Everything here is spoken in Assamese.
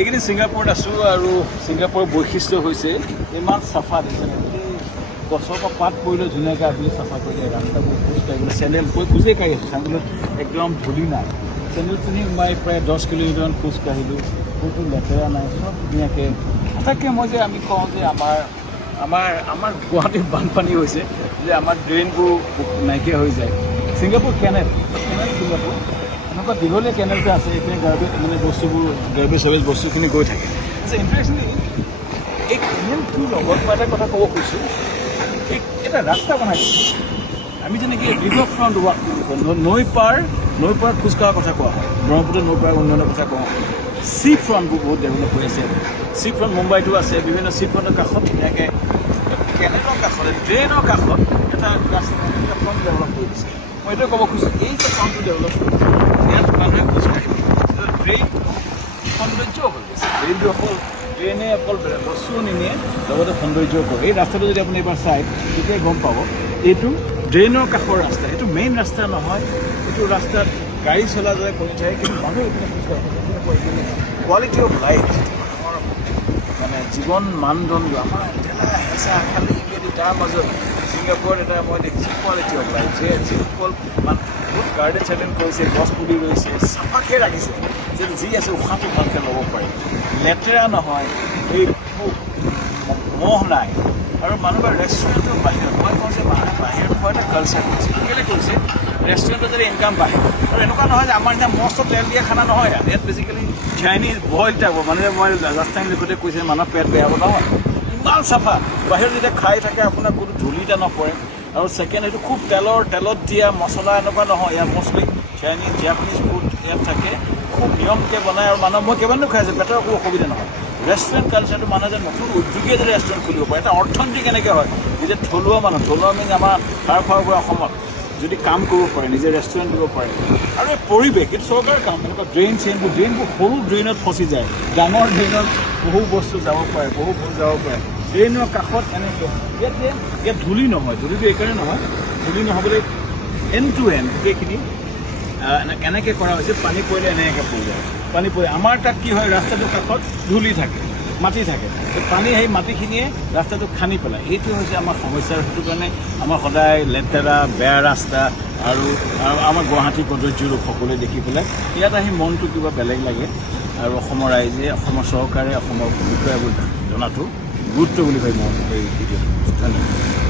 এইখিনি ছিংগাপুৰত আছোঁ আৰু ছিংগাপুৰৰ বৈশিষ্ট্য হৈছে ইমান চাফা দিছে গছৰ পৰা পাত পৰিলেও ধুনীয়াকৈ আবেলি চাফা কৰি দিয়ে ৰাস্তাবোৰ খোজ কাঢ়িবলৈ চেণ্ডেল খোজেই কাঢ়ি আছোঁ চেণ্ডেলত একদম ধূলি নাই চেণ্ডেল পিন্ধি মই প্ৰায় 10 কিলোমিটাৰমান খোজ কাঢ়িলোঁ ক'তো লেতেৰা নাই চব ধুনীয়াকৈ আটাইতকৈ মই যে আমি কওঁ যে আমাৰ গুৱাহাটীত বানপানী হৈছে যে আমাৰ ড্ৰেইনবোৰ নাইকিয়া হৈ যায় ছিংগাপুৰ কেনেল ছিংগাপুৰ এনেকুৱা দীঘলীয়া কেনেলটো আছে এইখিনি গাৰ্বেজ মানে বস্তুবোৰ গাৰ্বেজ বস্তুখিনি গৈ থাকে ইণ্টাৰেষ্টিংলি এই কেনেলটোৰ লগত মই এটা কথা ক'ব খুজিছোঁ এটা ৰাস্তা বনাইছে আমি যেনেকৈ ৰিভাৰ ফ্ৰণ্ট ৱাক বুলি কওঁ নৈ পাৰ খোজ কঢ়াৰ কথা কোৱা হয় ব্ৰহ্মপুত্ৰ নৈ পাৰ উন্নয়নৰ কথা কোৱা হয় চি ফ্ৰণ্টবোৰ বহুত ডেভেলপ হৈ আছে চি ফ্ৰণ্ট মুম্বাইতো আছে বিভিন্ন চি ফ্ৰণ্টৰ কাষত ধুনীয়াকৈ কেনেলৰ কাষতে ড্ৰেইনৰ কাষত এটা ৰাস্তা ফ্ৰণ্ট ডেভেলপ কৰি দিছে মই এইটোৱে ক'ব খুজিছোঁ এই যে ফ্ৰণ্টটো ডেভেলপ কৰিছে ইয়াত মানুহে খোজকাঢ়িব ড্ৰেইন সৌন্দৰ্য হৈ গৈছে ড্ৰেইনে অকল বস্তুও নিনিয়ে লগতে সৌন্দৰ্য কৰে এই ৰাস্তাটো যদি আপুনি এবাৰ চাই তেতিয়াই গম পাব এইটো ড্ৰেইনৰ কাষৰ ৰাস্তা এইটো মেইন ৰাস্তা নহয় এইটো ৰাস্তাত গাড়ী চলা যায় কৰি থাকে কিন্তু মানুহ এইপিনে খোজকাঢ়ে কোৱালিটি অফ লাইফ মানুহৰ মানে জীৱন মানদণ্ড আমাৰ হেঁচা খালি যদি তাৰ মাজত ছিংগাপুৰত এটা মই দেখিছোঁ কোৱালিটি অফ লাইফ যে যিসকল মানুহ বহুত গাৰ্ডেন চাৰ্ডেন কৰিছে গছ পুলি ৰুইছে চাফাকৈ ৰাখিছে যে যি আছে উশাহটো ভালকৈ ল'ব পাৰে লেতেৰা নহয় এই মহ নাই আৰু মানুহৰ ৰেষ্টুৰেণ্টৰ বাহিৰত মই কওঁ যে বাহিৰত হয় এটা কালচাৰ কৰিছে কেলৈ কৰিছে ৰেষ্টুৰেণ্টত যদি ইনকাম বাঢ়ে আৰু এনেকুৱা নহয় যে আমাৰ এতিয়া মস্ত তেল দিয়া খানা নহয় ইয়াত বেছিকেলি চাইনিজ বইল টাইপ মানে মই লাষ্ট টাইম লিখোঁতে কৈছে মানুহৰ পেট বেয়া হ'ব নহয় ইমান চাফা বাহিৰত যেতিয়া খাই থাকে আপোনাৰ কোনো ধূলি এটা নপৰে আৰু ছেকেণ্ড এইটো খুব তেলত দিয়া মছলা এনেকুৱা নহয় ইয়াত মষ্টলি চাইনিজ জাপানিজ ফুড ইয়াত থাকে খুব নিয়মকৈ বনায় আৰু মানুহ মই কেইবাদিনো খাইছোঁ পেটৰ একো অসুবিধা নহয় ৰেষ্টুৰেণ্ট কালচাৰটো মানুহে যে নতুন উদ্যোগীয়ে যদি ৰেষ্টুৰেণ্ট খুলিব পাৰে এটা অৰ্থনীতি কেনেকৈ হয় নিজে থলুৱা মিন আমাৰ সাৰ খোৱা বোৱা অসমত যদি কাম কৰিব পাৰে নিজে ৰেষ্টুৰেণ্ট দিব পাৰে আৰু এই পৰিৱেশ এইটো চৰকাৰৰ কাম এনেকুৱা ড্ৰেইনবোৰ সৰু ড্ৰেইনত ফচি যায় ডাঙৰ ড্ৰেইনত বহু বস্তু যাব পাৰে বহু বস্তু যাব পাৰে ড্ৰেইনৰ কাষত এনেকৈ ইয়াত ধূলি নহয় ধূলিটো এইকাৰণে নহয় ধূলি নহ'বলৈ এণ্ড টু এণ্ড গোটেইখিনি এনেকৈ কৰা হৈছে পানী পৰিলে এনেকৈ পৰি যায় পানী পৰি আমাৰ তাত কি হয় ৰাস্তাটোৰ কাষত ধূলি থাকে মাটি থাকে পানী সেই মাটিখিনিয়ে ৰাস্তাটো খান্দি পেলায় এইটো হৈছে আমাৰ সমস্যাৰ সেইটো কাৰণে আমাৰ সদায় লেতেৰা বেয়া ৰাস্তা আৰু আমাৰ গুৱাহাটী সৌন্দৰ্যৰূপ সকলোৱে দেখি পেলাই ইয়াত আহি মনটো কিবা বেলেগ লাগে আৰু অসমৰ ৰাইজে অসমৰ চৰকাৰে অসমৰ বিষয়াবোৰ জনাটো গুৰুত্ব বুলি ভাবি মই এই ভিডিঅ'টো ধন্যবাদ